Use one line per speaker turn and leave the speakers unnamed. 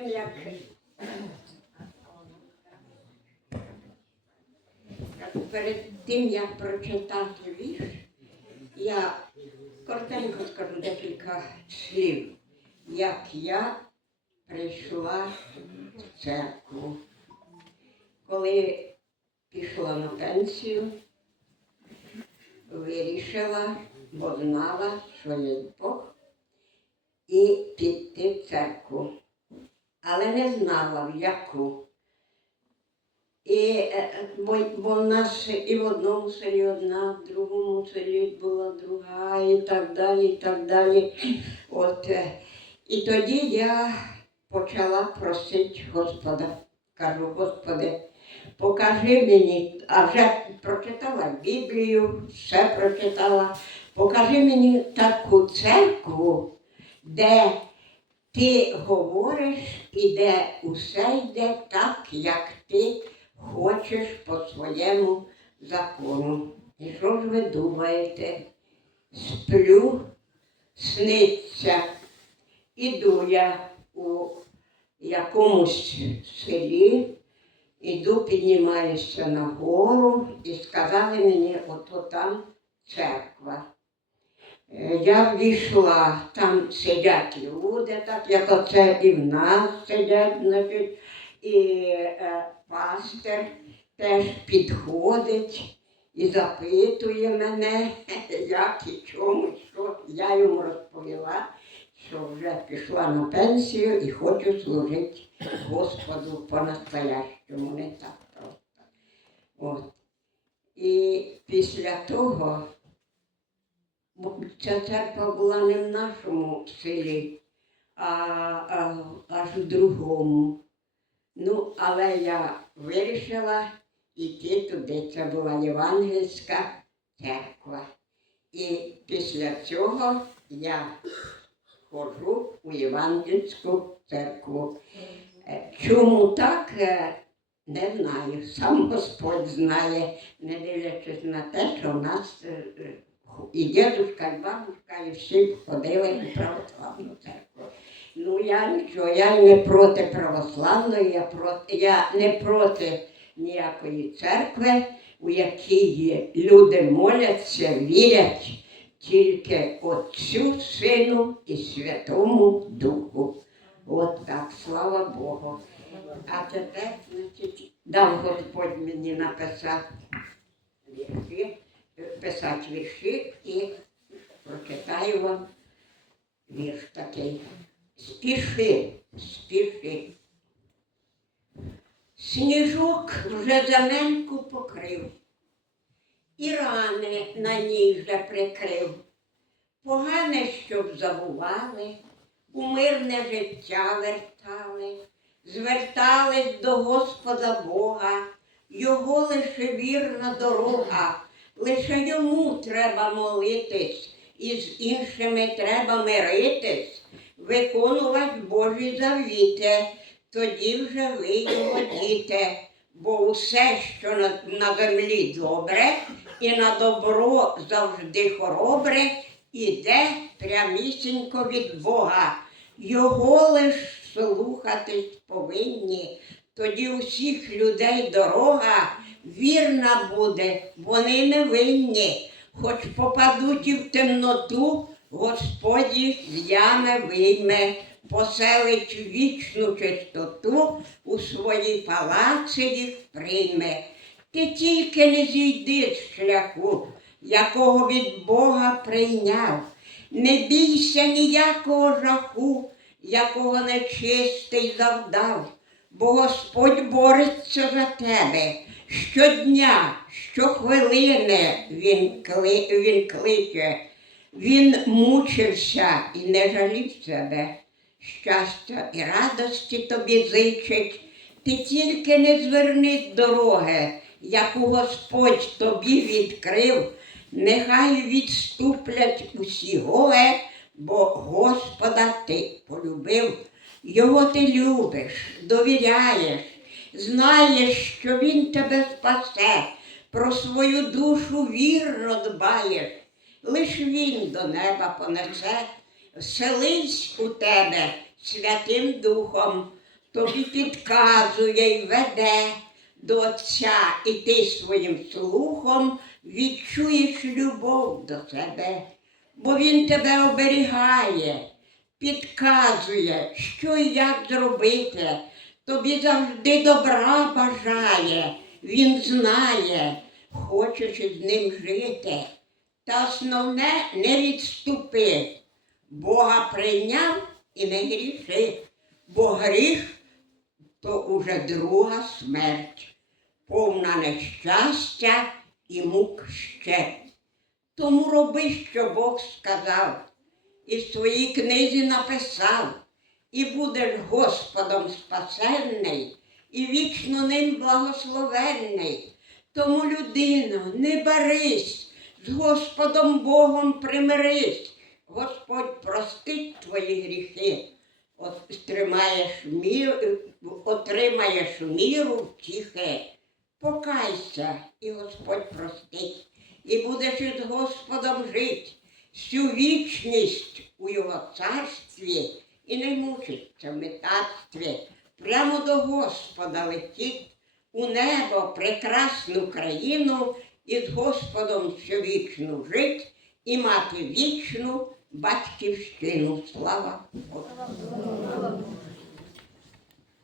тим, як перед тим, як прочитати вірш, я коротенько скажу декілька слів, як я прийшла в церкву. Коли пішла на пенсію, вирішила, бо знала, що є Бог, і піти в церкву. Але не знала в яку. І, е, е, бо, бо нас і в одному селі одна, в другому селі була друга, і так далі, і так далі. От, е, і тоді я почала просити Господа. Кажу, Господи, покажи мені, а вже прочитала Біблію, все прочитала. Покажи мені таку церкву, де ти говориш і де усе йде так, як ти хочеш по своєму закону. І що ж ви думаєте? Сплю, сниться, іду я у якомусь селі, іду, піднімаюся на гору і сказали мені, ото там церква. Е, Я ввійшла, там сидять люди, так як оце і в нас сидять, значить, і е, пастир теж підходить і запитує мене, як і чому, що я йому розповіла, що вже пішла на пенсію і хочу служити Господу по-настоящому, не так просто. От. І після того Ця церква була не в нашому селі, а, а аж в другому. Ну, але я вирішила йти туди. Це була Євангельська церква. І після цього я ходжу у Євангельську церкву. Е, Чому так? е, Не знаю. Сам Господь знає, не дивлячись на те, що в нас е, і дідушка, і бабушка, і всі ходили в православну церкву. Ну я нічого, я не проти православної, я, проти, я не проти ніякої церкви, у якій люди моляться, вірять тільки Отцю, Сину і Святому Духу. От так, слава Богу. А тепер, значить, дав Господь мені написати вірші писати вірші і прочитаю вам вірш такий. Спіши, спіши. Сніжок вже земельку покрив, і рани на ній вже прикрив. Погане, щоб забували, у мирне життя вертали, звертались до Господа Бога, його лише вірна дорога. Лише йому треба молитись, і з іншими треба миритись, виконувати Божі завіти, тоді вже ви його діти, бо усе, що на, на землі добре, і на добро завжди хоробре, іде прямісінько від Бога. Його лиш слухатись повинні, тоді усіх людей дорога вірна буде, вони не винні, хоч попадуть і в темноту, Господь їх ями вийме, поселить вічну чистоту, у своїй палаці їх прийме. Ти тільки не зійди з шляху, якого від Бога прийняв. Не бійся ніякого жаху, якого нечистий завдав, бо Господь бореться за тебе. Щодня, щохвилини він, кли, він кличе, він мучився і не жалів себе. Щастя і радості тобі зичить, ти тільки не зверни з дороги, яку Господь тобі відкрив, нехай відступлять усі голи, бо Господа ти полюбив. Його ти любиш, довіряєш, знаєш, що Він тебе спасе, про свою душу вірно дбаєш, лиш Він до неба понесе, вселись у тебе Святим Духом, тобі підказує й веде до Отця, і ти своїм слухом відчуєш любов до себе, бо Він тебе оберігає, підказує, що і як зробити, тобі завжди добра бажає, Він знає, хочеш із ним жити. Та основне не відступи. Бога прийняв і не гріши, бо гріх то уже друга смерть, повна нещастя і мук ще. Тому роби, що Бог сказав, і в своїй книзі написав, і будеш Господом спасенний, і вічно ним благословенний. Тому, людино, не барись, з Господом Богом примирись. Господь простить твої гріхи, от, тримаєш мір, отримаєш міру втіхи. Покайся, і Господь простить, і будеш із Господом жить всю вічність у Його царстві і не мучиться в метарстві. Прямо до Господа летіть у небо прекрасну країну і з Господом всю вічну жить і мати вічну батьківщину. Слава Господу!